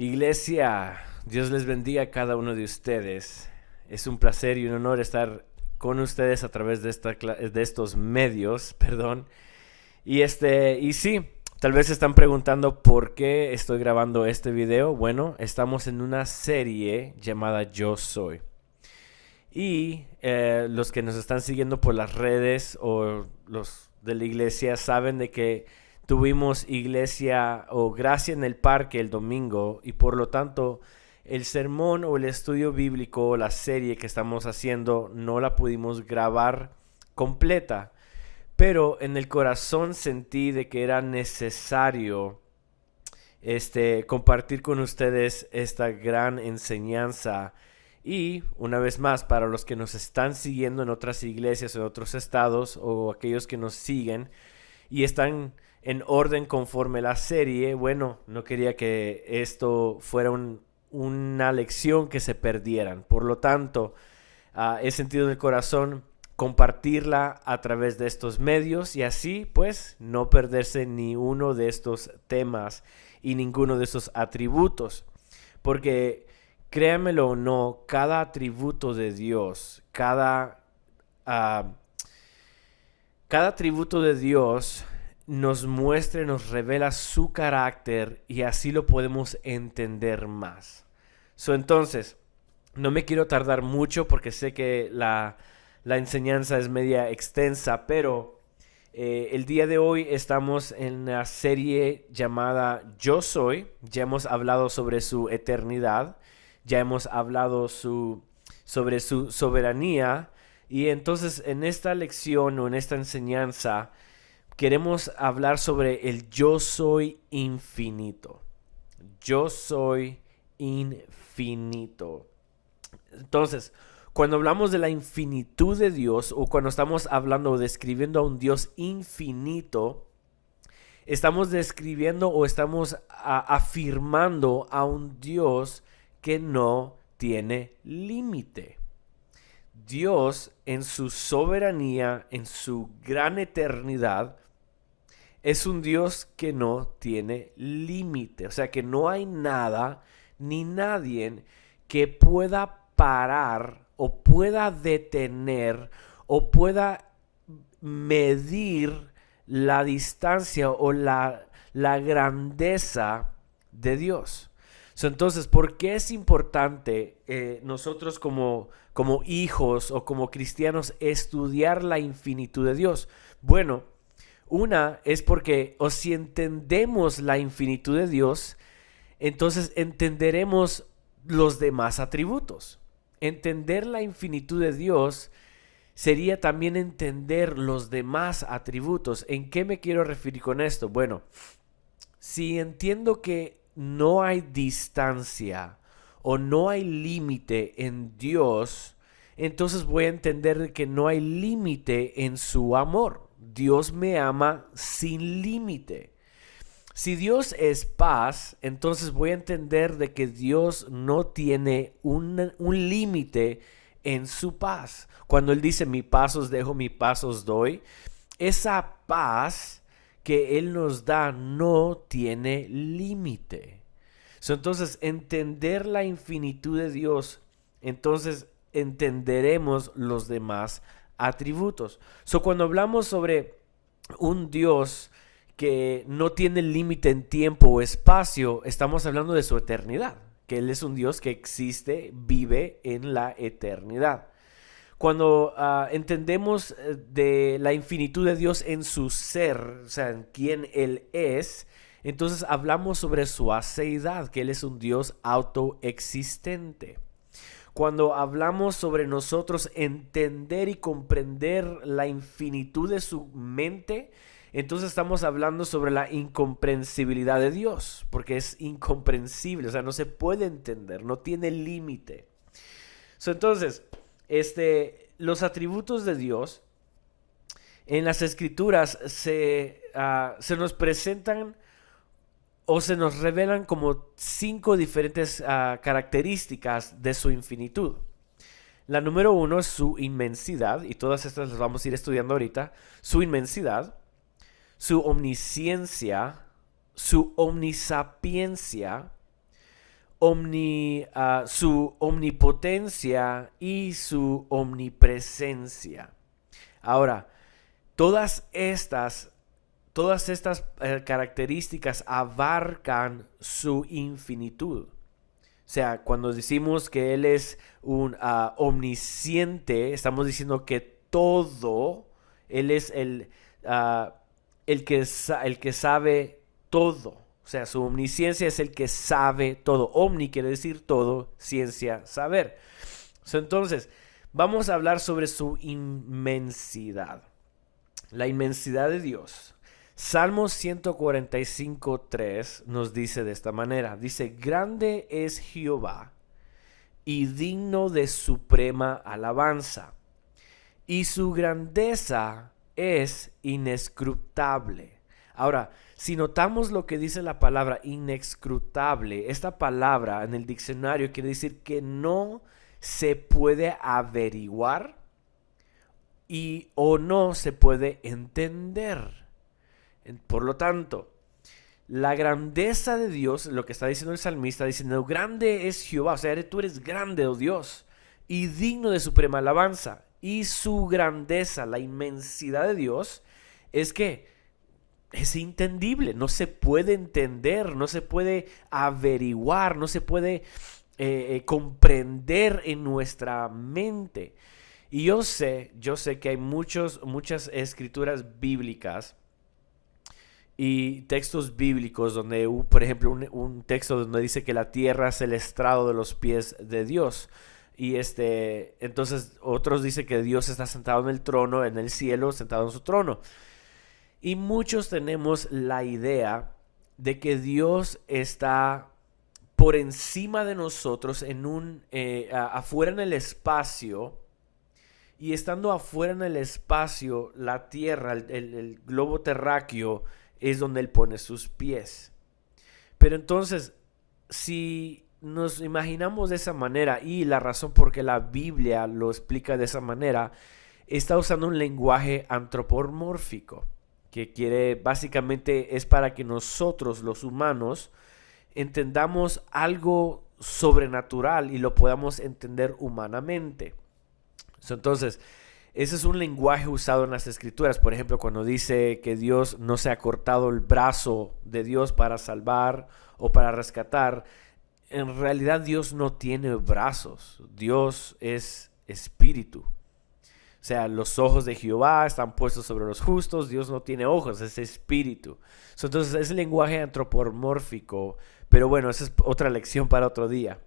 Iglesia, Dios les bendiga a cada uno de ustedes. Es un placer y un honor estar con ustedes a través de estos medios, perdón. Y sí, tal vez se están preguntando por qué estoy grabando este video. Bueno, estamos en una serie llamada Yo Soy. Y los que nos están siguiendo por las redes o los de la iglesia saben de que tuvimos iglesia o gracia en el parque el domingo y por lo tanto el sermón o el estudio bíblico o la serie que estamos haciendo no la pudimos grabar completa, pero en el corazón sentí de que era necesario compartir con ustedes esta gran enseñanza. Y una vez más, para los que nos están siguiendo en otras iglesias, en otros estados, o aquellos que nos siguen y están en orden conforme la serie, bueno, no quería que esto fuera una lección que se perdieran. Por lo tanto, he sentido en el corazón compartirla a través de estos medios y así pues no perderse ni uno de estos temas y ninguno de estos atributos. Porque créanmelo o no, cada atributo de Dios, cada atributo de Dios nos muestra y nos revela su carácter y así lo podemos entender más. Entonces, no me quiero tardar mucho porque sé que la enseñanza es media extensa, pero el día de hoy estamos en la serie llamada Yo Soy. Ya hemos hablado sobre su eternidad, ya hemos hablado sobre su soberanía y entonces en esta lección o en esta enseñanza queremos hablar sobre el yo soy infinito. Yo soy infinito. Entonces, cuando hablamos de la infinitud de Dios o cuando estamos hablando o describiendo a un Dios infinito, estamos describiendo o estamos afirmando a un Dios que no tiene límite. Dios en su soberanía, en su gran eternidad, es un Dios que no tiene límite. O sea que no hay nada ni nadie que pueda parar o pueda detener o pueda medir la distancia o la grandeza de Dios. Entonces, ¿por qué es importante nosotros como hijos o como cristianos estudiar la infinitud de Dios? Bueno, una es porque o si entendemos la infinitud de Dios, entonces entenderemos los demás atributos. Entender la infinitud de Dios sería también entender los demás atributos. ¿En qué me quiero referir con esto? Bueno, si entiendo que no hay distancia o no hay límite en Dios, entonces voy a entender que no hay límite en su amor. Dios me ama sin límite. Si Dios es paz, entonces voy a entender de que Dios no tiene un límite en su paz. Cuando Él dice, mi paz os dejo, mi paz os doy, esa paz que Él nos da no tiene límite. Entonces, entender la infinitud de Dios, entonces entenderemos los demás atributos. Cuando hablamos sobre un Dios que no tiene límite en tiempo o espacio, estamos hablando de su eternidad, que Él es un Dios que existe, vive en la eternidad. Cuando entendemos de la infinitud de Dios en su ser, o sea, en quién Él es, entonces hablamos sobre su aceidad, que Él es un Dios autoexistente. Cuando hablamos sobre nosotros entender y comprender la infinitud de su mente, entonces estamos hablando sobre la incomprensibilidad de Dios, porque es incomprensible, o sea, no se puede entender, no tiene límite. Entonces, los atributos de Dios en las escrituras se nos presentan o se nos revelan como 5 diferentes características de su infinitud. La número 1 es su inmensidad, y todas estas las vamos a ir estudiando ahorita. Su inmensidad, su omnisciencia, su omnisapiencia, su omnipotencia y su omnipresencia. Ahora, todas estas, características abarcan su infinitud. O sea, cuando decimos que Él es un omnisciente, estamos diciendo que todo, Él es el que sabe todo. O sea, su omnisciencia es el que sabe todo. Omni quiere decir todo, ciencia, saber. Entonces, vamos a hablar sobre su inmensidad. La inmensidad de Dios. Salmos 145:3 nos dice de esta manera. Dice, grande es Jehová y digno de suprema alabanza, y su grandeza es inescrutable. Ahora, si notamos lo que dice la palabra inescrutable, esta palabra en el diccionario quiere decir que no se puede averiguar o no se puede entender. Por lo tanto, la grandeza de Dios, lo que está diciendo el salmista, diciendo, grande es Jehová, o sea, tú eres grande, oh Dios, y digno de suprema alabanza. Y su grandeza, la inmensidad de Dios, es que es entendible, no se puede entender, no se puede averiguar, no se puede comprender en nuestra mente. Y yo sé que hay muchas escrituras bíblicas y textos bíblicos donde, por ejemplo, un texto donde dice que la tierra es el estrado de los pies de Dios. Y entonces otros dicen que Dios está sentado en el trono, en el cielo, sentado en su trono. Y muchos tenemos la idea de que Dios está por encima de nosotros afuera en el espacio. Y estando afuera en el espacio, la tierra, el globo terráqueo, es donde Él pone sus pies. Pero entonces, si nos imaginamos de esa manera, y la razón por qué la Biblia lo explica de esa manera, está usando un lenguaje antropomórfico, que básicamente es para que nosotros, los humanos, entendamos algo sobrenatural y lo podamos entender humanamente. Entonces, ese es un lenguaje usado en las escrituras. Por ejemplo, cuando dice que Dios no se ha cortado el brazo de Dios para salvar o para rescatar, en realidad Dios no tiene brazos. Dios es espíritu. O sea, los ojos de Jehová están puestos sobre los justos. Dios no tiene ojos, es espíritu. Entonces es lenguaje antropomórfico. Pero bueno, esa es otra lección para otro día.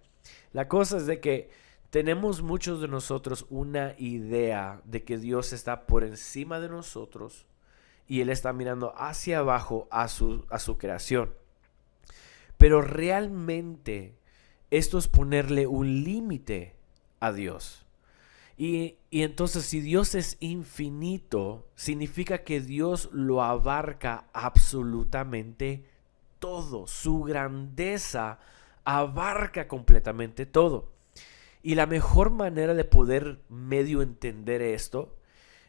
La cosa es de que tenemos muchos de nosotros una idea de que Dios está por encima de nosotros y Él está mirando hacia abajo a su creación. Pero realmente esto es ponerle un límite a Dios. Y entonces, si Dios es infinito, significa que Dios lo abarca absolutamente todo. Su grandeza abarca completamente todo. Y la mejor manera de poder medio entender esto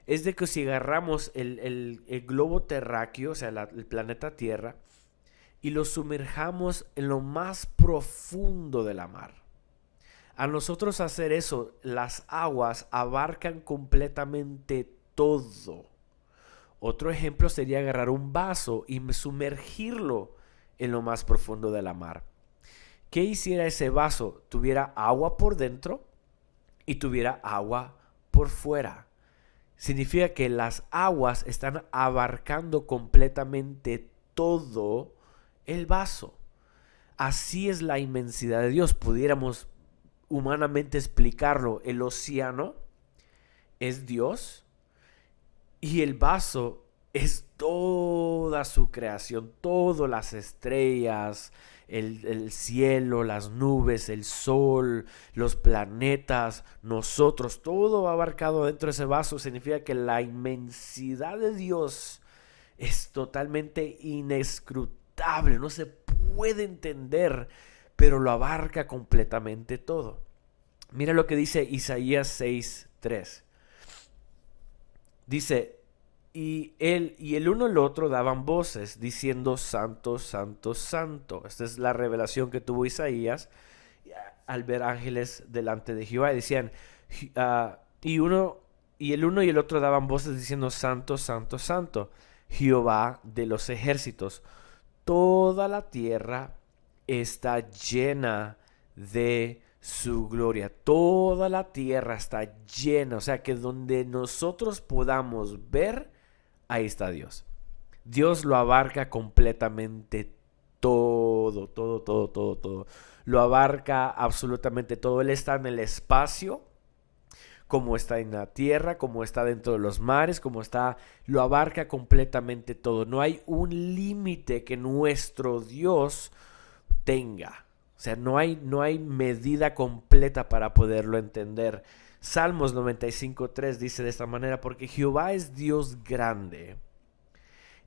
es de que si agarramos el globo terráqueo, o sea, el planeta Tierra, y lo sumerjamos en lo más profundo de la mar. A nosotros hacer eso, las aguas abarcan completamente todo. Otro ejemplo sería agarrar un vaso y sumergirlo en lo más profundo de la mar. ¿Qué hiciera ese vaso? Tuviera agua por dentro y tuviera agua por fuera. Significa que las aguas están abarcando completamente todo el vaso. Así es la inmensidad de Dios. Pudiéramos humanamente explicarlo. El océano es Dios y el vaso es toda su creación, todas las estrellas, el cielo, las nubes, el sol, los planetas, nosotros, todo abarcado dentro de ese vaso. Significa que la inmensidad de Dios es totalmente inescrutable, no se puede entender, pero lo abarca completamente todo. Mira lo que dice Isaías 6:3. Dice, y el uno y el otro daban voces diciendo santo, santo, santo. Esta es la revelación que tuvo Isaías. al ver ángeles delante de Jehová y decían, y el uno y el otro daban voces diciendo, Santo, Santo, Santo, Jehová de los ejércitos. Toda la tierra está llena de su gloria. Toda la tierra está llena. O sea que donde nosotros podamos ver, ahí está Dios. Dios lo abarca completamente todo, todo, todo, todo, todo. Lo abarca absolutamente todo. Él está en el espacio, como está en la tierra, como está dentro de los mares, como está, lo abarca completamente todo. No hay un límite que nuestro Dios tenga. O sea, no hay medida completa para poderlo entender. Salmos 95:3 dice de esta manera, porque Jehová es Dios grande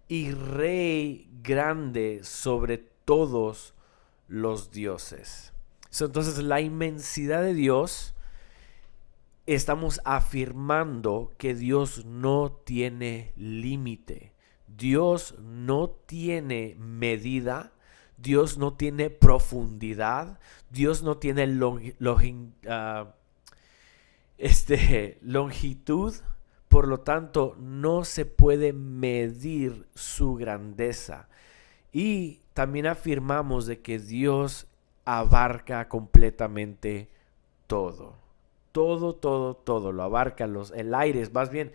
y Rey grande sobre todos los dioses. Entonces, la inmensidad de Dios, estamos afirmando que Dios no tiene límite. Dios no tiene medida. Dios no tiene profundidad. Dios no tiene longitud. Por lo tanto, no se puede medir su grandeza. Y también afirmamos de que Dios abarca completamente todo. Todo, todo, todo lo abarca. El aire, más bien,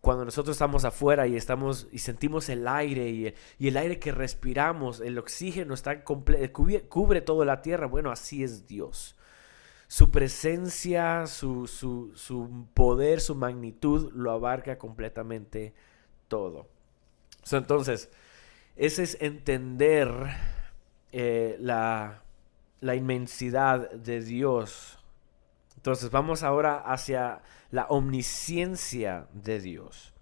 cuando nosotros estamos afuera y sentimos el aire y el aire que respiramos, el oxígeno está cubre toda la tierra. Bueno, así es Dios. Su presencia, su poder, su magnitud lo abarca completamente todo. Entonces, ese es entender la inmensidad de Dios. Entonces vamos ahora hacia la omnisciencia de Dios.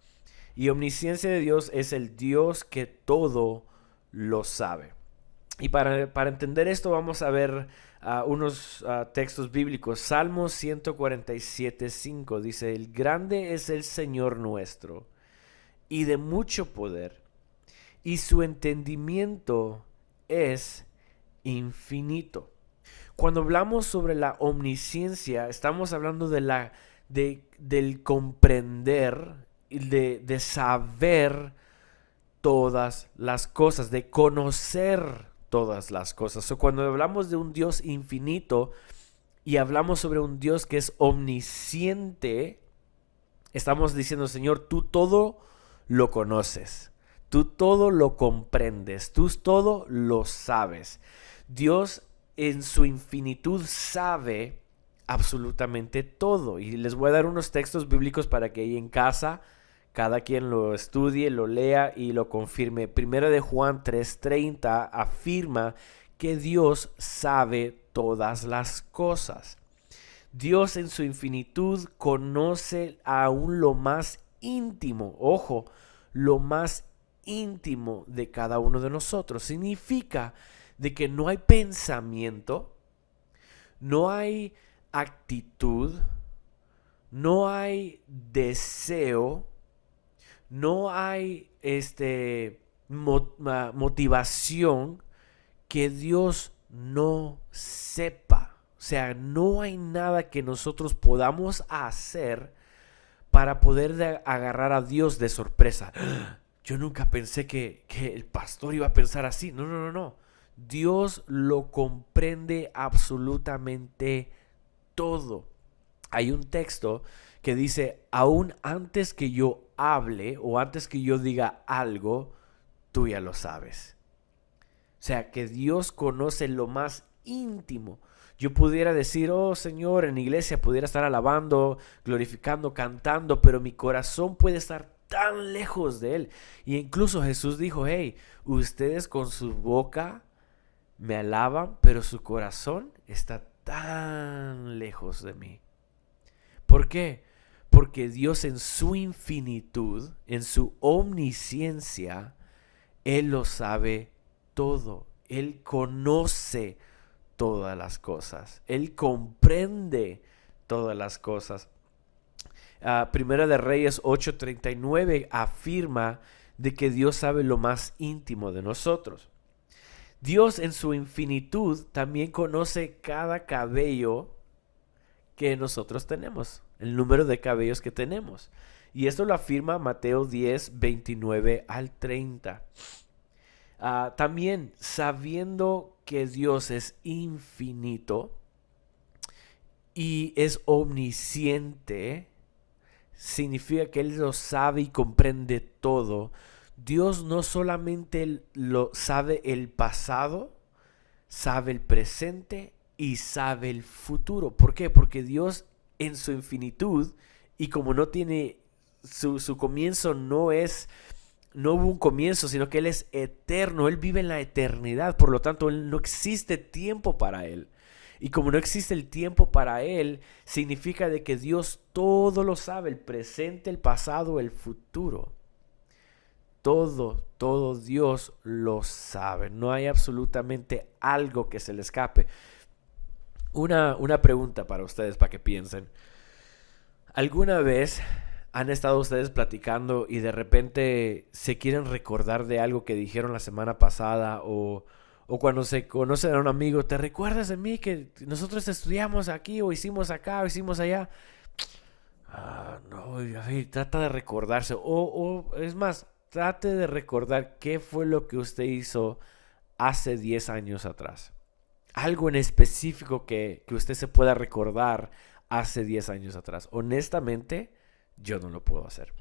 Y omnisciencia de Dios es el Dios que todo lo sabe. Y para entender esto vamos a ver unos textos bíblicos. Salmos 147:5 dice, el grande es el Señor nuestro y de mucho poder, y su entendimiento es infinito. Cuando hablamos sobre la omnisciencia, estamos hablando del comprender, de saber todas las cosas, de conocer todas las cosas. Cuando hablamos de un Dios infinito y hablamos sobre un Dios que es omnisciente, estamos diciendo, Señor, tú todo lo conoces, tú todo lo comprendes, tú todo lo sabes. Dios en su infinitud sabe absolutamente todo. Y les voy a dar unos textos bíblicos para que ahí en casa cada quien lo estudie, lo lea y lo confirme. Primero de Juan 3:30 afirma que Dios sabe todas las cosas. Dios en su infinitud conoce aún lo más íntimo, ojo, lo más íntimo de cada uno de nosotros. Significa de que no hay pensamiento, no hay actitud, no hay deseo, no hay motivación que Dios no sepa. O sea, no hay nada que nosotros podamos hacer para poder agarrar a Dios de sorpresa. Yo nunca pensé que el pastor iba a pensar así. No, no, no, no. Dios lo comprende absolutamente todo. Hay un texto que dice, aún antes que yo hable o antes que yo diga algo, tú ya lo sabes. O sea, que Dios conoce lo más íntimo. Yo pudiera decir, oh Señor, en la iglesia pudiera estar alabando, glorificando, cantando, pero mi corazón puede estar tan lejos de Él. Y incluso Jesús dijo, hey, ustedes con su boca me alaban, pero su corazón está tan lejos de mí. ¿Por qué? Porque Dios en su infinitud, en su omnisciencia, Él lo sabe todo. Él conoce todas las cosas. Él comprende todas las cosas. Primera de Reyes 8:39 afirma de que Dios sabe lo más íntimo de nosotros. Dios en su infinitud también conoce cada cabello que nosotros tenemos, el número de cabellos que tenemos. Y esto lo afirma Mateo 10, 29 al 30. También sabiendo que Dios es infinito y es omnisciente, significa que Él lo sabe y comprende todo. Dios no solamente lo sabe el pasado, sabe el presente y sabe el futuro. ¿Por qué? Porque Dios en su infinitud, y como no tiene su comienzo, no hubo un comienzo, sino que Él es eterno, Él vive en la eternidad, por lo tanto no existe tiempo para Él. Y como no existe el tiempo para Él, significa de que Dios todo lo sabe, el presente, el pasado, el futuro. Todo Dios lo sabe. No hay absolutamente algo que se le escape. Una pregunta para ustedes, para que piensen. ¿Alguna vez han estado ustedes platicando y de repente se quieren recordar de algo que dijeron la semana pasada o cuando se conocen a un amigo, ¿te recuerdas de mí que nosotros estudiamos aquí o hicimos acá o hicimos allá? No, a ver, trata de recordarse. O es más, trate de recordar qué fue lo que usted hizo hace 10 años atrás. Algo en específico que usted se pueda recordar hace 10 años atrás. Honestamente, yo no lo puedo hacer.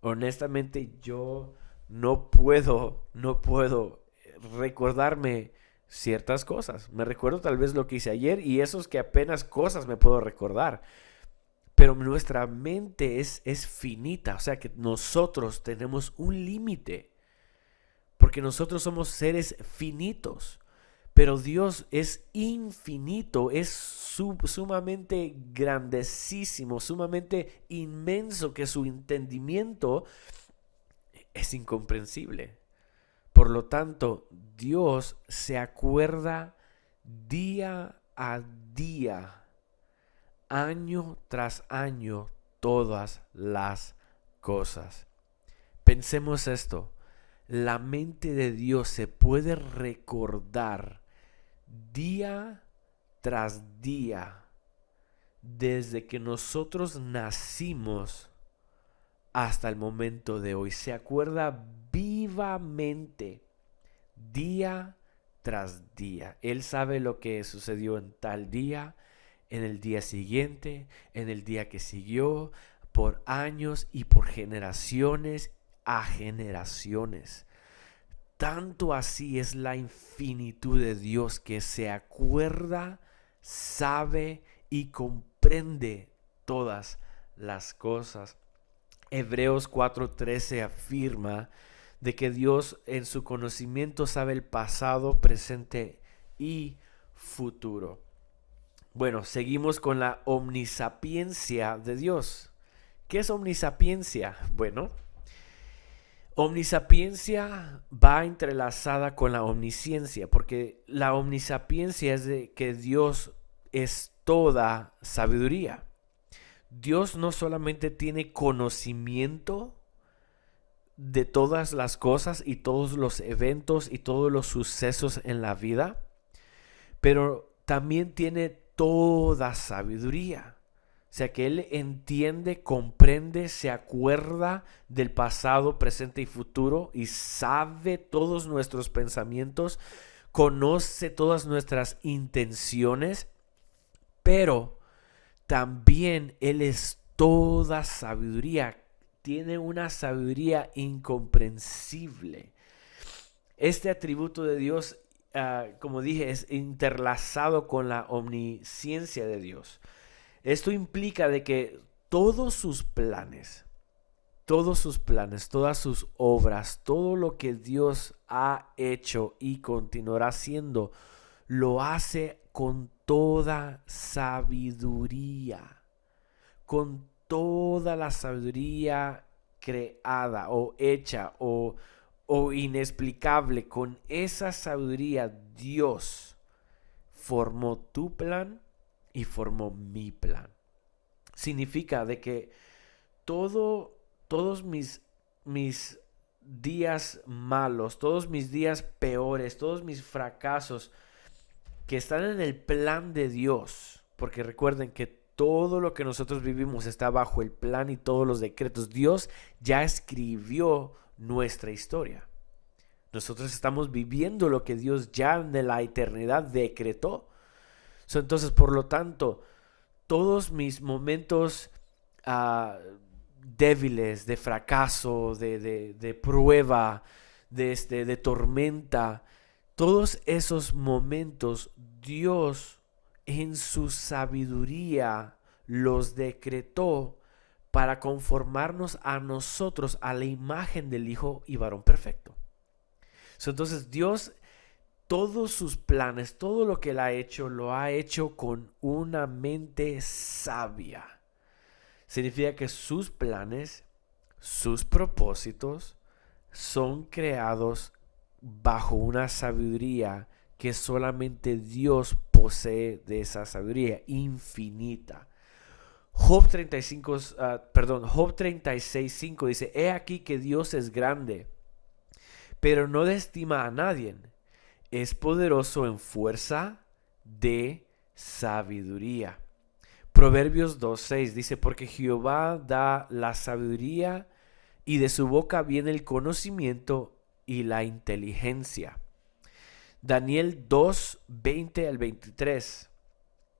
Honestamente, yo no puedo recordarme ciertas cosas. Me recuerdo tal vez lo que hice ayer y eso es que apenas cosas me puedo recordar. Pero nuestra mente es finita, o sea que nosotros tenemos un límite, porque nosotros somos seres finitos. Pero Dios es infinito, es sumamente grandecísimo, sumamente inmenso, que su entendimiento es incomprensible. Por lo tanto, Dios se acuerda día a día, año tras año, todas las cosas. Pensemos esto, la mente de Dios se puede recordar día tras día, desde que nosotros nacimos hasta el momento de hoy. Se acuerda vivamente, día tras día. Él sabe lo que sucedió en tal día, en el día siguiente, en el día que siguió, por años y por generaciones a generaciones. Tanto así es la infinitud de Dios que se acuerda, sabe y comprende todas las cosas. Hebreos 4:13 afirma de que Dios en su conocimiento sabe el pasado, presente y futuro. Bueno, seguimos con la omnisapiencia de Dios. ¿Qué es omnisapiencia? Bueno, omnisapiencia va entrelazada con la omnisciencia, porque la omnisapiencia es de que Dios es toda sabiduría. Dios no solamente tiene conocimiento de todas las cosas y todos los eventos y todos los sucesos en la vida, pero también tiene toda sabiduría. O sea que Él entiende, comprende, se acuerda del pasado, presente y futuro y sabe todos nuestros pensamientos, conoce todas nuestras intenciones, pero también Él es toda sabiduría, tiene una sabiduría incomprensible. Este atributo de Dios, como dije, es interlazado con la omnisciencia de Dios. Esto implica de que todos sus planes, todas sus obras, todo lo que Dios ha hecho y continuará haciendo, lo hace con toda sabiduría, con toda la sabiduría creada o hecha o inexplicable. Con esa sabiduría Dios formó tu plan y formó mi plan. Significa de que todos mis días malos, todos mis días peores, todos mis fracasos que están en el plan de Dios, porque recuerden que todo lo que nosotros vivimos está bajo el plan y todos los decretos. Dios ya escribió nuestra historia. Nosotros estamos viviendo lo que Dios ya en la eternidad decretó. Entonces, por lo tanto, todos mis momentos débiles, de fracaso, de prueba, de tormenta, todos esos momentos Dios en su sabiduría los decretó para conformarnos a nosotros a la imagen del Hijo y varón perfecto. Entonces Dios, todos sus planes, todo lo que Él ha hecho, lo ha hecho con una mente sabia. Significa que sus planes, sus propósitos son creados bajo una sabiduría que solamente Dios posee, de esa sabiduría infinita. Job 36:5 dice: He aquí que Dios es grande, pero no destima a nadie. Es poderoso en fuerza de sabiduría. Proverbios 2:6 dice: Porque Jehová da la sabiduría, y de su boca viene el conocimiento y la inteligencia. Daniel 2:20-23.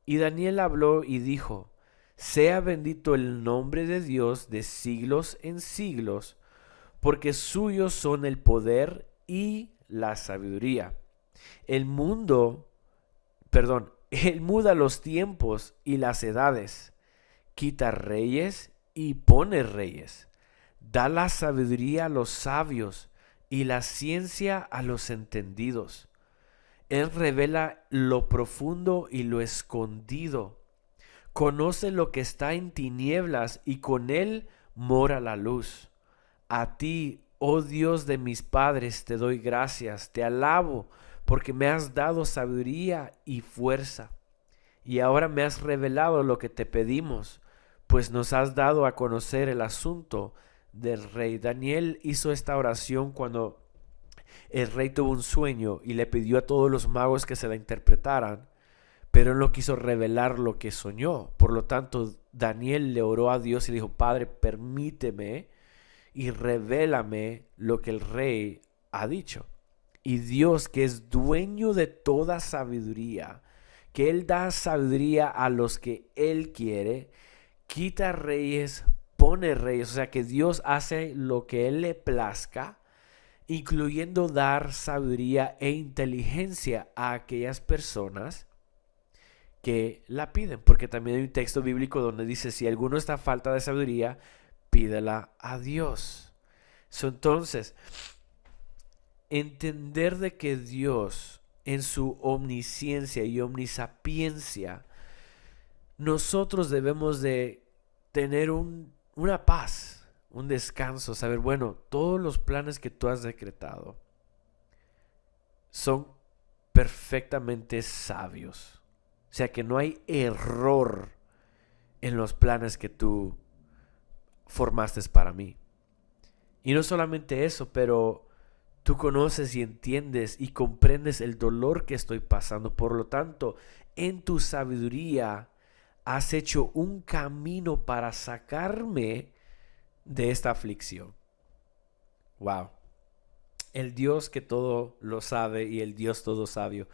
Y Daniel habló y dijo: Sea bendito el nombre de Dios de siglos en siglos, porque suyos son el poder y la sabiduría. Él muda los tiempos y las edades, quita reyes y pone reyes, da la sabiduría a los sabios y la ciencia a los entendidos. Él revela lo profundo y lo escondido. Conoce lo que está en tinieblas y con él mora la luz. A ti, oh Dios de mis padres, te doy gracias, te alabo, porque me has dado sabiduría y fuerza. Y ahora me has revelado lo que te pedimos, pues nos has dado a conocer el asunto del rey. Daniel hizo esta oración cuando el rey tuvo un sueño y le pidió a todos los magos que se la interpretaran, pero él no quiso revelar lo que soñó. Por lo tanto, Daniel le oró a Dios y le dijo: Padre, permíteme y revélame lo que el rey ha dicho. Y Dios, que es dueño de toda sabiduría, que Él da sabiduría a los que Él quiere, quita reyes, pone reyes. O sea que Dios hace lo que Él le plazca, incluyendo dar sabiduría e inteligencia a aquellas personas que la piden. Porque también hay un texto bíblico donde dice: si alguno está a falta de sabiduría, pídela a Dios. Entonces, entender de que Dios, en su omnisciencia y omnisapiencia, nosotros debemos de tener una paz, un descanso, saber, bueno, todos los planes que tú has decretado son perfectamente sabios. O sea que no hay error en los planes que tú formaste para mí. Y no solamente eso, pero tú conoces y entiendes y comprendes el dolor que estoy pasando. Por lo tanto, en tu sabiduría has hecho un camino para sacarme de esta aflicción. Wow. El Dios que todo lo sabe y el Dios todo sabio.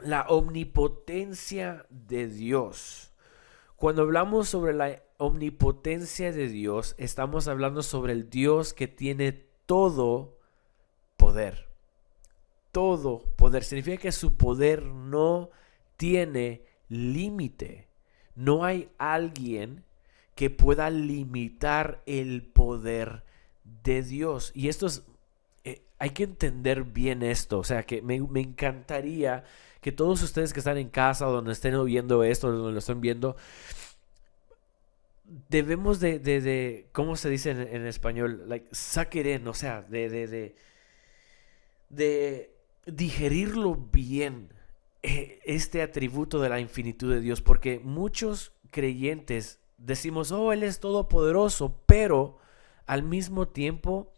La omnipotencia de Dios. Cuando hablamos sobre la omnipotencia de Dios, estamos hablando sobre el Dios que tiene todo poder. Todo poder. Significa que su poder no tiene límite. No hay alguien que pueda limitar el poder de Dios. Y esto es, hay que entender bien esto. O sea, que me encantaría que todos ustedes que están en casa o donde estén oyendo esto, donde lo estén viendo, debemos de ¿cómo se dice en español? Like, suck it in, o sea, de digerirlo bien, este atributo de la infinitud de Dios, porque muchos creyentes decimos: oh, Él es todopoderoso, pero al mismo tiempo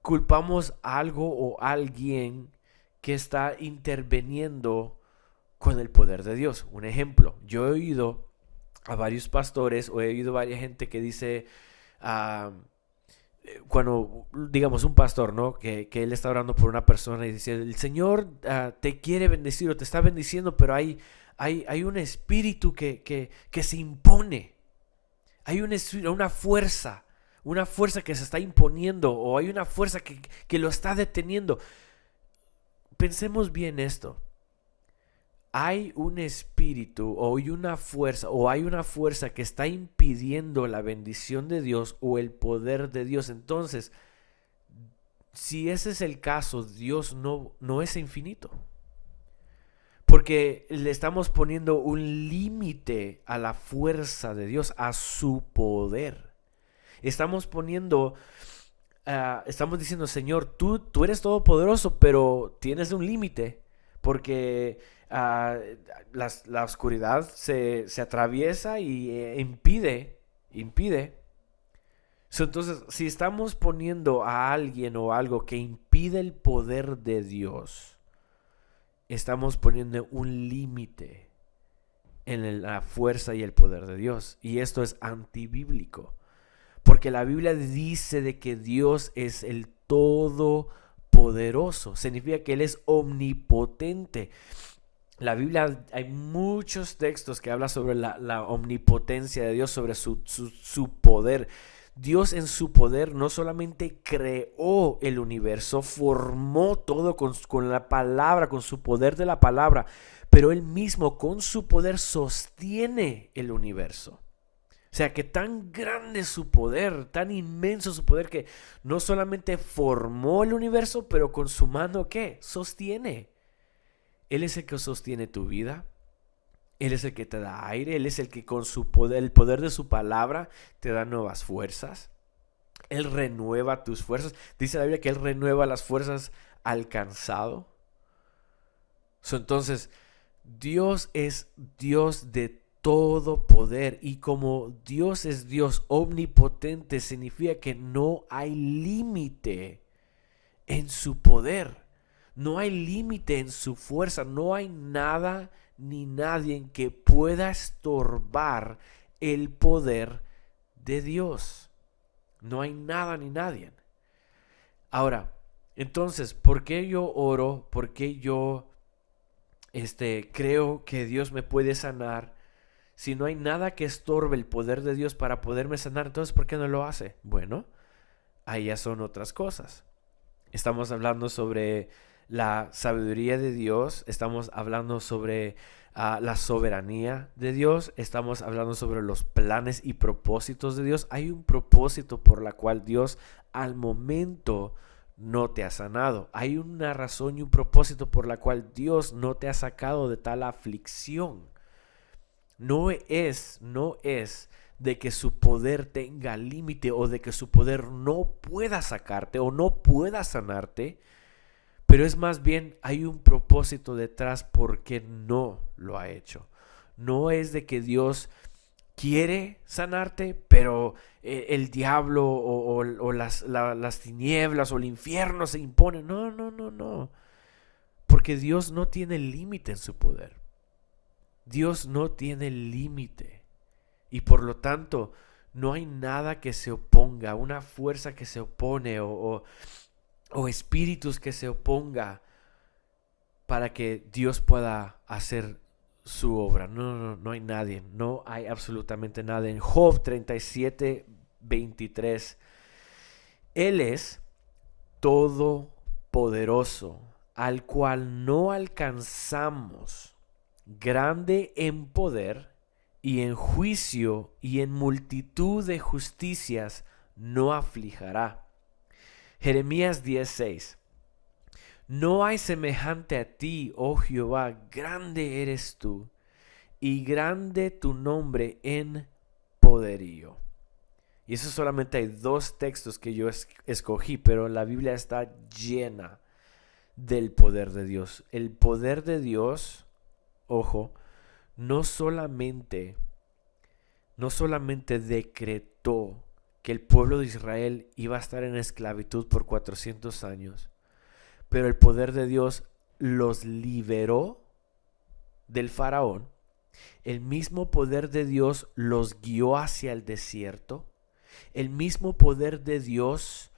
culpamos a algo o a alguien que está interviniendo con el poder de Dios. Un ejemplo, yo he oído a varios pastores o he oído a varias gente que dice, ah, cuando digamos un pastor, ¿no? Que él está orando por una persona y dice, el Señor te quiere bendecir o te está bendiciendo, pero hay un espíritu que se impone. Hay una fuerza que se está imponiendo o hay una fuerza que lo está deteniendo. Pensemos bien esto. Hay un espíritu o hay una fuerza que está impidiendo la bendición de Dios o el poder de Dios. Entonces, si ese es el caso, Dios no es infinito. Porque le estamos poniendo un límite a la fuerza de Dios, a su poder. Estamos estamos diciendo, Señor, tú eres todopoderoso, pero tienes un límite, porque la oscuridad se atraviesa y impide. Entonces, si estamos poniendo a alguien o algo que impide el poder de Dios, estamos poniendo un límite en la fuerza y el poder de Dios. Y esto es antibíblico. Porque la Biblia dice de que Dios es el todopoderoso. Significa que Él es omnipotente. La Biblia, hay muchos textos que hablan sobre la omnipotencia de Dios, sobre su poder. Dios en su poder no solamente creó el universo, formó todo con la palabra, con su poder de la palabra, pero Él mismo con su poder sostiene el universo. O sea, que tan grande es su poder, tan inmenso su poder, que no solamente formó el universo, pero con su mano, ¿qué? Sostiene. Él es el que sostiene tu vida. Él es el que te da aire. Él es el que con su poder, el poder de su palabra, te da nuevas fuerzas. Él renueva tus fuerzas. Dice la Biblia que Él renueva las fuerzas al cansado. Entonces, Dios es Dios de todo poder, y como Dios es Dios omnipotente, significa que no hay límite en su poder, no hay límite en su fuerza, no hay nada ni nadie que pueda estorbar el poder de Dios. No hay nada ni nadie. Ahora, entonces, ¿por qué yo oro? ¿Por qué yo creo que Dios me puede sanar? Si no hay nada que estorbe el poder de Dios para poderme sanar, entonces ¿por qué no lo hace? Bueno, ahí ya son otras cosas. Estamos hablando sobre la sabiduría de Dios, estamos hablando sobre la soberanía de Dios, estamos hablando sobre los planes y propósitos de Dios. Hay un propósito por la cual Dios al momento no te ha sanado. Hay una razón y un propósito por la cual Dios no te ha sacado de tal aflicción. No es de que su poder tenga límite o de que su poder no pueda sacarte o no pueda sanarte, pero es más bien hay un propósito detrás por qué no lo ha hecho. No es de que Dios quiere sanarte, pero el diablo o las tinieblas o el infierno se imponen. No. Porque Dios no tiene límite en su poder. Dios no tiene límite. Y por lo tanto, no hay nada que se oponga, una fuerza que se opone o espíritus que se oponga para que Dios pueda hacer su obra. No hay nadie, no hay absolutamente nada. En Job 37:23, Él es todopoderoso, al cual no alcanzamos, grande en poder y en juicio y en multitud de justicias no aflijará. Jeremías 10:6. No hay semejante a ti, oh Jehová, grande eres tú, y grande tu nombre en poderío. Y eso solamente hay dos textos que yo escogí, pero la Biblia está llena del poder de Dios. El poder de Dios, ojo, no solamente decretó que el pueblo de Israel iba a estar en esclavitud por 400 años, pero el poder de Dios los liberó del faraón. El mismo poder de Dios los guió hacia el desierto. El mismo poder de Dios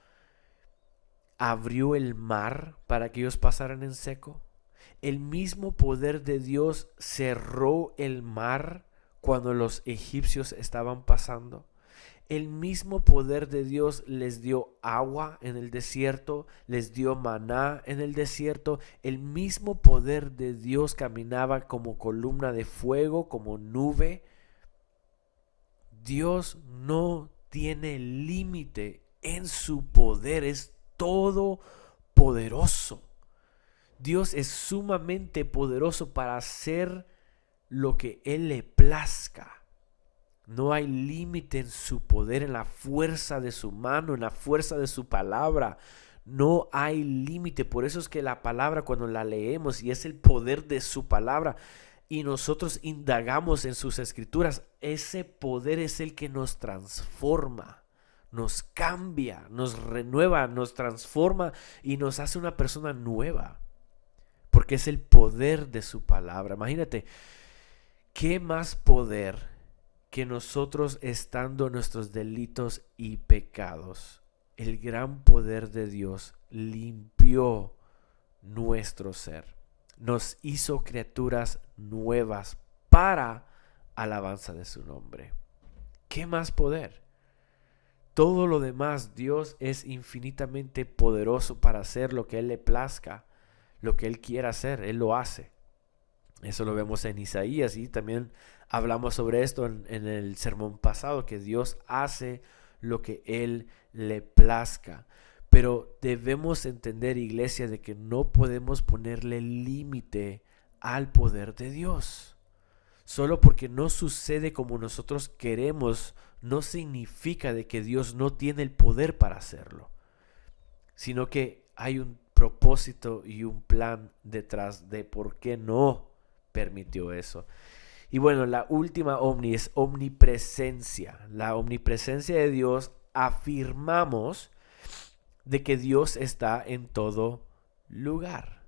abrió el mar para que ellos pasaran en seco. El mismo poder de Dios cerró el mar cuando los egipcios estaban pasando. El mismo poder de Dios les dio agua en el desierto, les dio maná en el desierto. El mismo poder de Dios caminaba como columna de fuego, como nube. Dios no tiene límite en su poder, es todopoderoso. Dios es sumamente poderoso para hacer lo que Él le plazca. No hay límite en su poder, en la fuerza de su mano, en la fuerza de su palabra. No hay límite. Por eso es que la palabra, cuando la leemos y es el poder de su palabra y nosotros indagamos en sus escrituras, ese poder es el que nos transforma, nos cambia, nos renueva, nos transforma y nos hace una persona nueva. Porque es el poder de su palabra. Imagínate, ¿qué más poder que nosotros estando en nuestros delitos y pecados? El gran poder de Dios limpió nuestro ser. Nos hizo criaturas nuevas para alabanza de su nombre. ¿Qué más poder? Todo lo demás, Dios es infinitamente poderoso para hacer lo que Él le plazca. Lo que Él quiera hacer, Él lo hace. Eso lo vemos en Isaías y también hablamos sobre esto en el sermón pasado, que Dios hace lo que Él le plazca. Pero debemos entender, iglesia, de que no podemos ponerle límite al poder de Dios. Solo porque no sucede como nosotros queremos, no significa de que Dios no tiene el poder para hacerlo, sino que hay un propósito y un plan detrás de por qué no permitió eso. Y bueno, la última es omnipresencia. La omnipresencia de Dios, afirmamos de que Dios está en todo lugar.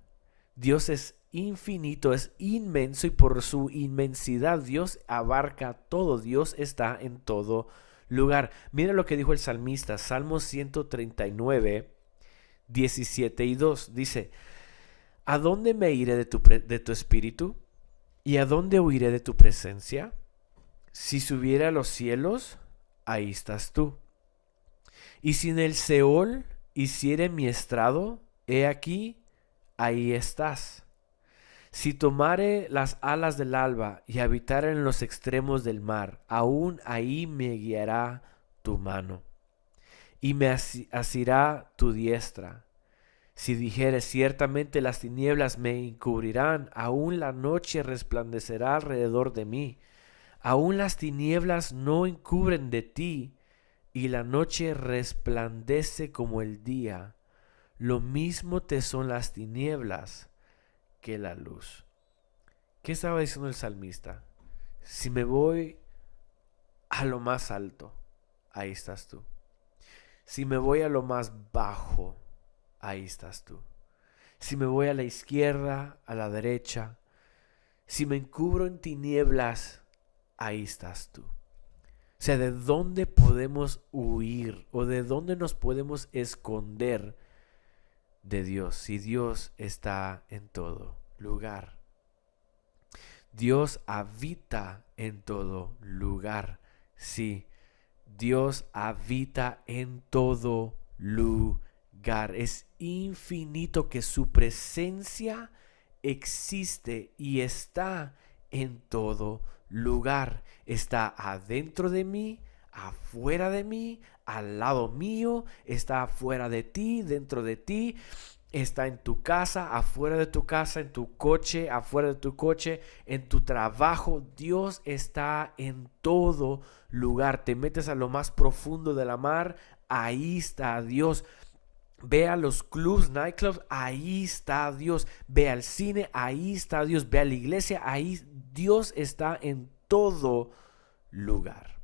Dios es infinito, es inmenso y por su inmensidad Dios abarca todo. Dios está en todo lugar. Mira lo que dijo el salmista, Salmo 139, 17 y 2. Dice: ¿a dónde me iré de tu espíritu? ¿Y a dónde huiré de tu presencia? Si subiera a los cielos, ahí estás tú. Y si en el Seol hiciere mi estrado, he aquí, ahí estás. Si tomare las alas del alba y habitare en los extremos del mar, aún ahí me guiará tu mano y me asirá tu diestra. Si dijere, ciertamente las tinieblas me encubrirán, aún la noche resplandecerá alrededor de mí. Aún las tinieblas no encubren de ti, y la noche resplandece como el día. Lo mismo te son las tinieblas que la luz. ¿Qué estaba diciendo el salmista? Si me voy a lo más alto, ahí estás tú. Si me voy a lo más bajo, ahí estás tú. Si me voy a la izquierda, a la derecha, si me encubro en tinieblas, ahí estás tú. O sea, ¿de dónde podemos huir o de dónde nos podemos esconder de Dios si Dios está en todo lugar? Dios habita en todo lugar. Sí, Dios habita en todo lugar. Es infinito que su presencia existe y está en todo lugar. Está adentro de mí, afuera de mí, al lado mío, está afuera de ti, dentro de ti. Está en tu casa, afuera de tu casa, en tu coche, afuera de tu coche, en tu trabajo. Dios está en todo lugar. Te metes a lo más profundo de la mar, ahí está Dios. Ve a los clubs, nightclubs, ahí está Dios. Ve al cine, ahí está Dios. Ve a la iglesia, ahí Dios está en todo lugar.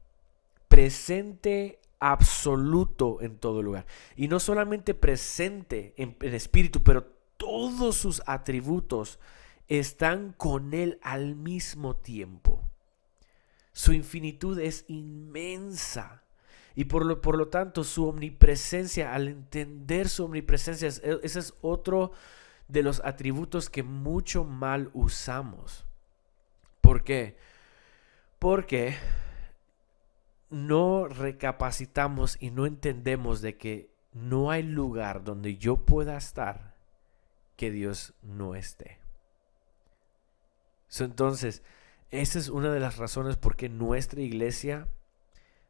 Presente absoluto en todo lugar. Y no solamente presente en espíritu, pero todos sus atributos están con Él al mismo tiempo. Su infinitud es inmensa. Y por lo tanto, su omnipresencia, al entender su omnipresencia, ese es otro de los atributos que mucho mal usamos. ¿Por qué? Porque no recapacitamos y no entendemos de que no hay lugar donde yo pueda estar que Dios no esté. Entonces, esa es una de las razones por qué nuestra iglesia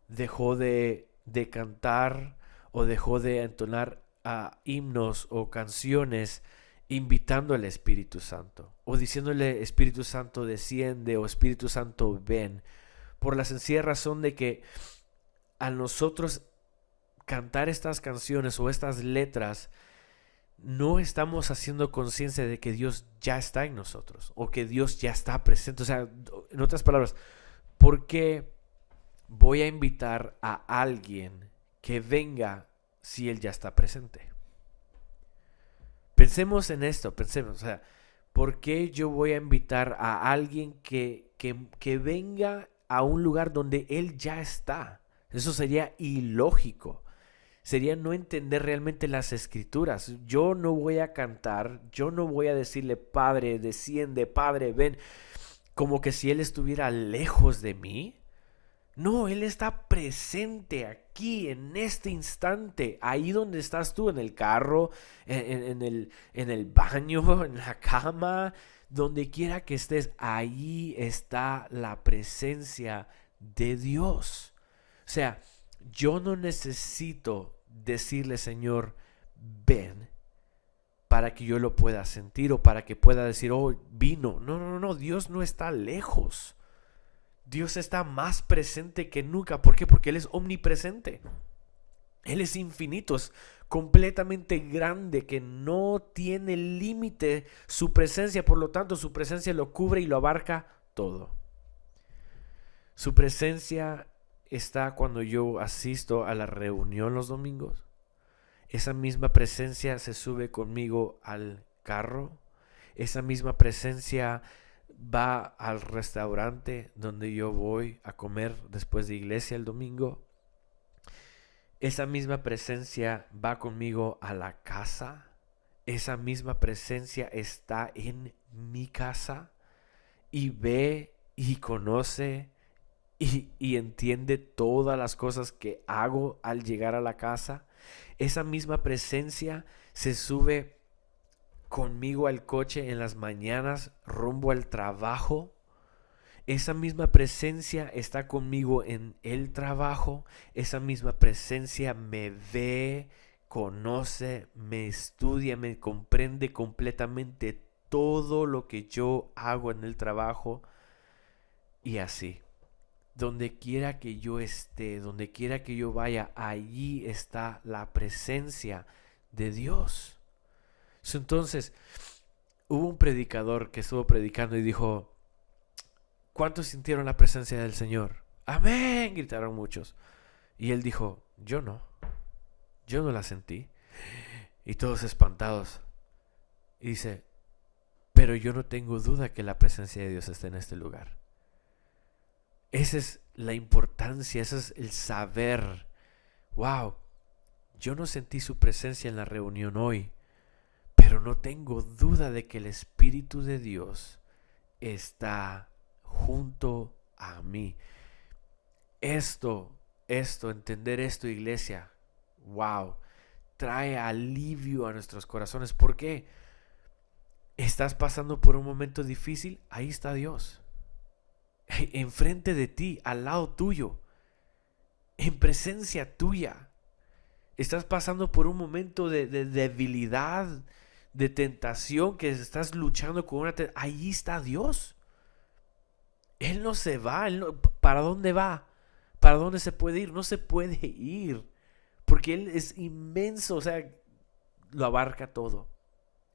dejó de cantar o dejó de entonar himnos o canciones invitando al Espíritu Santo o diciéndole Espíritu Santo desciende o Espíritu Santo ven, por la sencilla razón de que a nosotros cantar estas canciones o estas letras no estamos haciendo conciencia de que Dios ya está en nosotros o que Dios ya está presente. O sea, en otras palabras, ¿por qué voy a invitar a alguien que venga si Él ya está presente? Pensemos en esto, pensemos, o sea, ¿por qué yo voy a invitar a alguien que venga a un lugar donde Él ya está? Eso sería ilógico. Sería no entender realmente las escrituras. Yo no voy a cantar, yo no voy a decirle Padre, desciende, Padre, ven, como que si Él estuviera lejos de mí. No, Él está presente aquí, en este instante, ahí donde estás tú, en el carro, en el baño, en la cama, donde quiera que estés, ahí está la presencia de Dios. O sea, yo no necesito decirle, Señor, ven, para que yo lo pueda sentir o para que pueda decir, oh, vino. No, Dios no está lejos. Dios está más presente que nunca. ¿Por qué? Porque Él es omnipresente. Él es infinito, es completamente grande, que no tiene límite su presencia. Por lo tanto, su presencia lo cubre y lo abarca todo. Su presencia está cuando yo asisto a la reunión los domingos. Esa misma presencia se sube conmigo al carro. Esa misma presencia va al restaurante donde yo voy a comer después de iglesia el domingo. Esa misma presencia va conmigo a la casa. Esa misma presencia está en mi casa y ve y conoce y entiende todas las cosas que hago al llegar a la casa. Esa misma presencia se sube conmigo al coche en las mañanas rumbo al trabajo. Esa misma presencia está conmigo en el trabajo. Esa misma presencia me ve, conoce, me estudia, me comprende completamente todo lo que yo hago en el trabajo. Y así, donde quiera que yo esté, donde quiera que yo vaya, allí está la presencia de Dios. Entonces, hubo un predicador que estuvo predicando y dijo, ¿cuántos sintieron la presencia del Señor? Amén, gritaron muchos. Y él dijo, yo no la sentí. Y todos espantados. Y dice, pero yo no tengo duda que la presencia de Dios está en este lugar. Esa es la importancia, ese es el saber. Wow, yo no sentí su presencia en la reunión hoy, pero no tengo duda de que el Espíritu de Dios está junto a mí. Entender esto, iglesia, wow, trae alivio a nuestros corazones. ¿Por qué? ¿Estás pasando por un momento difícil? Ahí está Dios. Enfrente de ti, al lado tuyo, en presencia tuya. Estás pasando por un momento de debilidad, de tentación, que estás luchando con una ahí está Dios. Él no se va. ¿Para dónde va? ¿Para dónde se puede ir? No se puede ir, porque Él es inmenso. O sea, lo abarca todo.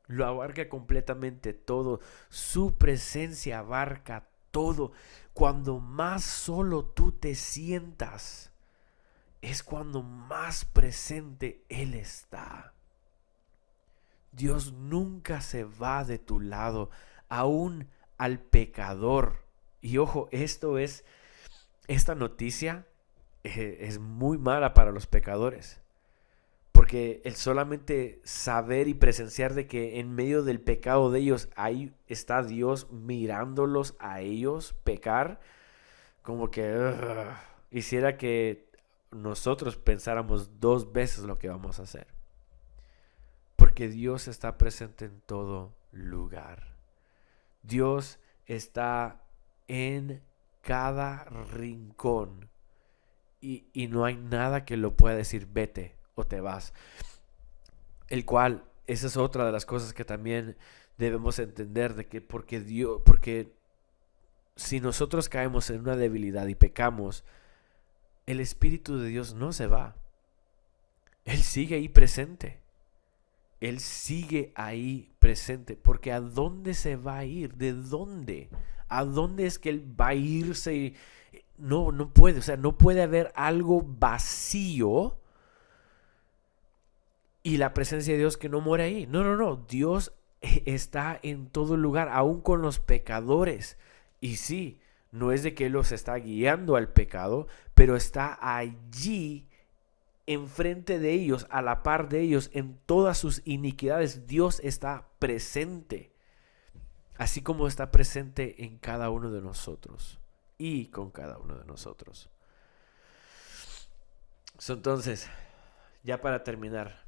Lo abarca completamente todo. Su presencia abarca todo. Cuando más solo tú te sientas, es cuando más presente Él está. Dios nunca se va de tu lado, aún al pecador. Y ojo, esta noticia es muy mala para los pecadores. Porque el solamente saber y presenciar de que en medio del pecado de ellos, ahí está Dios mirándolos a ellos pecar, como que hiciera que nosotros pensáramos 2 veces lo que vamos a hacer. Porque Dios está presente en todo lugar. Dios está en cada rincón. Y no hay nada que lo pueda decir vete o te vas. El cual, esa es otra de las cosas que también debemos entender, de que porque si nosotros caemos en una debilidad y pecamos, el Espíritu de Dios no se va. Él sigue ahí presente. Él sigue ahí presente. Porque ¿a dónde se va a ir? ¿De dónde? ¿A dónde es que Él va a irse? No puede. O sea, no puede haber algo vacío y la presencia de Dios que no muere ahí. No. Dios está en todo lugar, aún con los pecadores. Y sí, no es de que Él los está guiando al pecado, pero está allí enfrente de ellos, a la par de ellos, en todas sus iniquidades. Dios está presente, así como está presente en cada uno de nosotros y con cada uno de nosotros. Entonces, ya para terminar,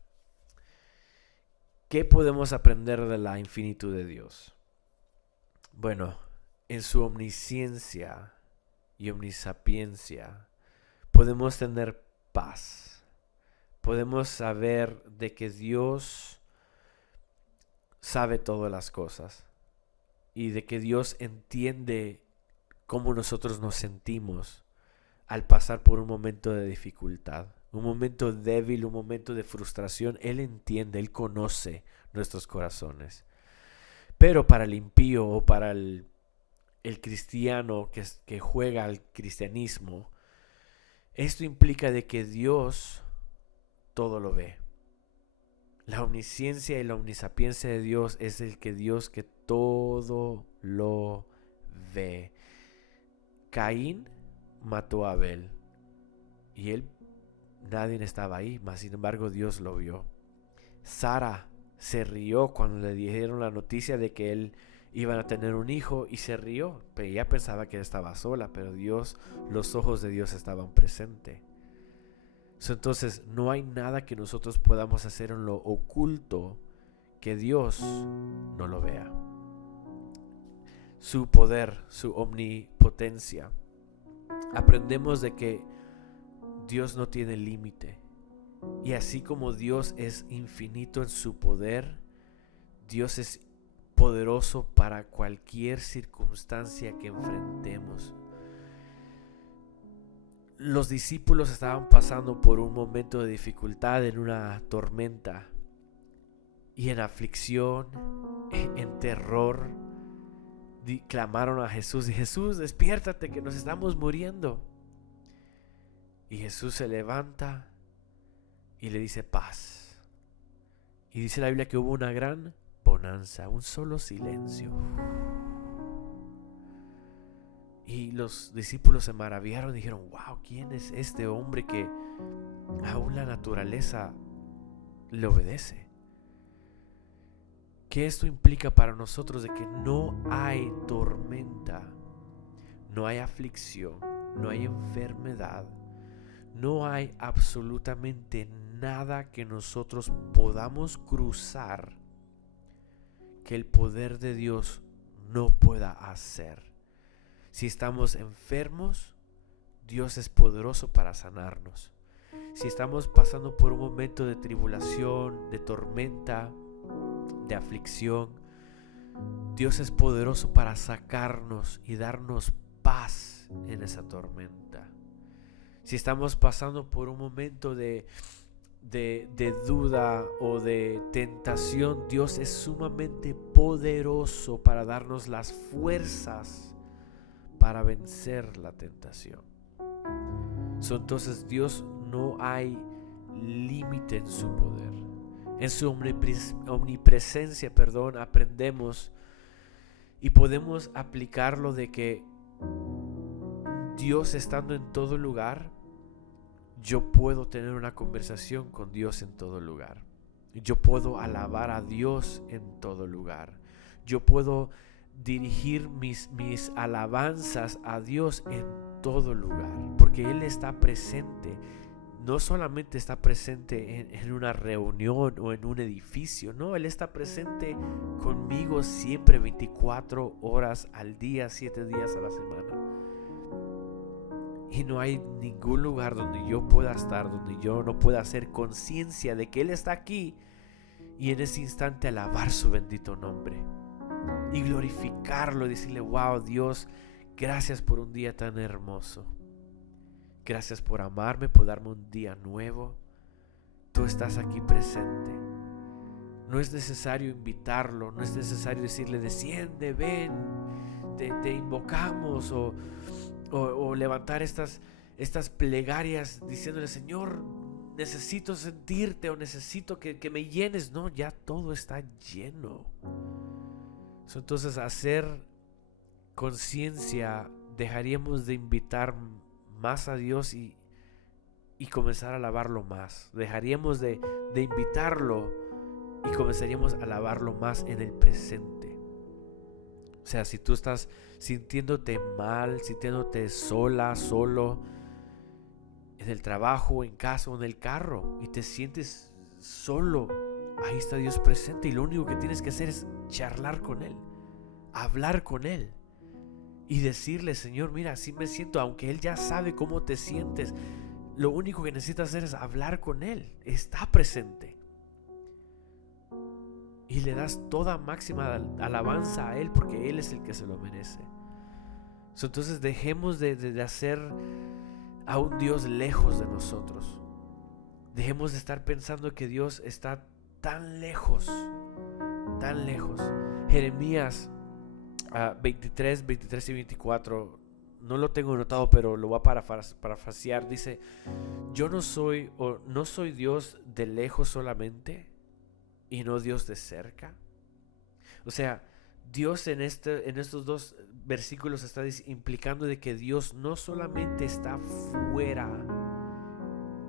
¿qué podemos aprender de la infinitud de Dios? Bueno, en su omnisciencia y omnisapiencia podemos tener paz. Podemos saber de que Dios sabe todas las cosas y de que Dios entiende cómo nosotros nos sentimos al pasar por un momento de dificultad, un momento débil, un momento de frustración. Él entiende, Él conoce nuestros corazones. Pero para el impío o para el cristiano que juega al cristianismo, esto implica de que Dios todo lo ve. La omnisciencia y la omnisapiencia de Dios es Dios que todo lo ve. Caín mató a Abel y nadie estaba ahí, mas sin embargo Dios lo vio. Sara se rió cuando le dijeron la noticia de que iban a tener un hijo, y se rió, pero ella pensaba que estaba sola, pero los ojos de Dios estaban presentes. Entonces no hay nada que nosotros podamos hacer en lo oculto que Dios no lo vea. Su poder, su omnipotencia. Aprendemos de que Dios no tiene límite. Y así como Dios es infinito en su poder, Dios es poderoso para cualquier circunstancia que enfrentemos. Los discípulos estaban pasando por un momento de dificultad, en una tormenta y en aflicción, en terror. Clamaron a Jesús y Jesús, despiértate que nos estamos muriendo. Y Jesús se levanta y le dice paz. Y dice la Biblia que hubo una gran bonanza, un solo silencio. Y los discípulos se maravillaron y dijeron, wow, ¿quién es este hombre que aún la naturaleza le obedece? ¿Qué esto implica para nosotros? De que no hay tormenta, no hay aflicción, no hay enfermedad, no hay absolutamente nada que nosotros podamos cruzar que el poder de Dios no pueda hacer. Si estamos enfermos, Dios es poderoso para sanarnos. Si estamos pasando por un momento de tribulación, de tormenta, de aflicción, Dios es poderoso para sacarnos y darnos paz en esa tormenta. Si estamos pasando por un momento de duda o de tentación, Dios es sumamente poderoso para darnos las fuerzas para vencer la tentación. Entonces Dios no hay límite en su poder. En su omnipresencia, aprendemos y podemos aplicarlo de que Dios estando en todo lugar, yo puedo tener una conversación con Dios en todo lugar. Yo puedo alabar a Dios en todo lugar. Yo puedo dirigir mis alabanzas a Dios en todo lugar, porque Él está presente. No solamente está presente en una reunión o en un edificio, no, Él está presente conmigo siempre 24 horas al día, 7 días a la semana. Y no hay ningún lugar donde yo pueda estar, donde yo no pueda hacer conciencia de que Él está aquí y en ese instante alabar su bendito nombre y glorificarlo y decirle: wow, Dios, gracias por un día tan hermoso. Gracias por amarme, por darme un día nuevo. Tú estás aquí presente. No es necesario invitarlo, no es necesario decirle: desciende, ven, te invocamos, o levantar estas plegarias diciéndole: Señor, necesito sentirte, o necesito que me llenes. No, ya todo está lleno. Entonces, hacer conciencia, dejaríamos de invitar más a Dios y comenzar a alabarlo más. Dejaríamos de invitarlo y comenzaríamos a alabarlo más en el presente. O sea, si tú estás sintiéndote mal, sintiéndote sola, solo, en el trabajo, en casa o en el carro, y te sientes solo, ahí está Dios presente, y lo único que tienes que hacer es charlar con Él, hablar con Él y decirle: Señor, mira, así me siento. Aunque Él ya sabe cómo te sientes, lo único que necesitas hacer es hablar con Él. Está presente. Y le das toda máxima alabanza a Él, porque Él es el que se lo merece. Entonces dejemos de hacer a un Dios lejos de nosotros. Dejemos de estar pensando que Dios está tan lejos, tan lejos. Jeremías 23 y 24, no lo tengo anotado, pero lo voy a parafrasear. Dice: yo no soy Dios de lejos solamente y no Dios de cerca. O sea, Dios en estos dos versículos está implicando de que Dios no solamente está fuera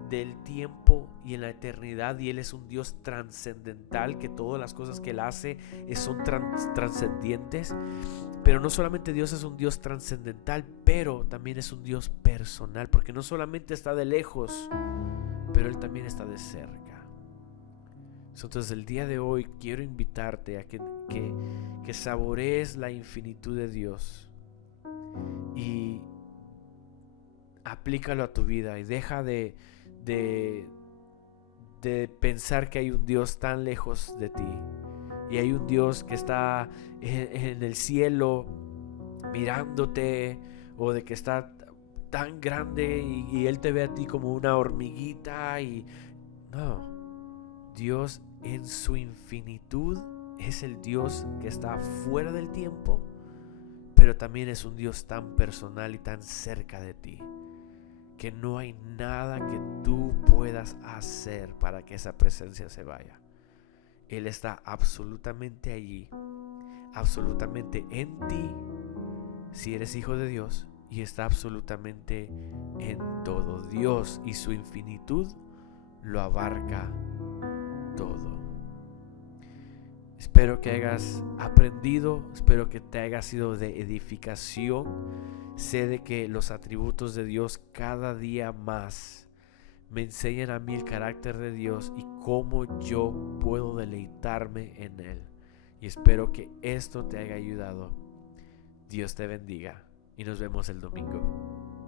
del tiempo y en la eternidad, y Él es un Dios trascendental, que todas las cosas que Él hace son trascendientes. Pero no solamente Dios es un Dios trascendental, pero también es un Dios personal, porque no solamente está de lejos, pero Él también está de cerca. Entonces, el día de hoy quiero invitarte a que saborees la infinitud de Dios y aplícalo a tu vida, y deja de pensar que hay un Dios tan lejos de ti, y hay un Dios que está en el cielo mirándote, o de que está tan grande y Él te ve a ti como una hormiguita. Y no, Dios en su infinitud es el Dios que está fuera del tiempo, pero también es un Dios tan personal y tan cerca de ti, que no hay nada que tú puedas hacer para que esa presencia se vaya. Él está absolutamente allí, absolutamente en ti, si eres hijo de Dios, y está absolutamente en todo. Dios y su infinitud lo abarca todo. Espero que hayas aprendido, espero que te haya sido de edificación. Sé de que los atributos de Dios cada día más me enseñan a mí el carácter de Dios y cómo yo puedo deleitarme en Él. Y espero que esto te haya ayudado. Dios te bendiga y nos vemos el domingo.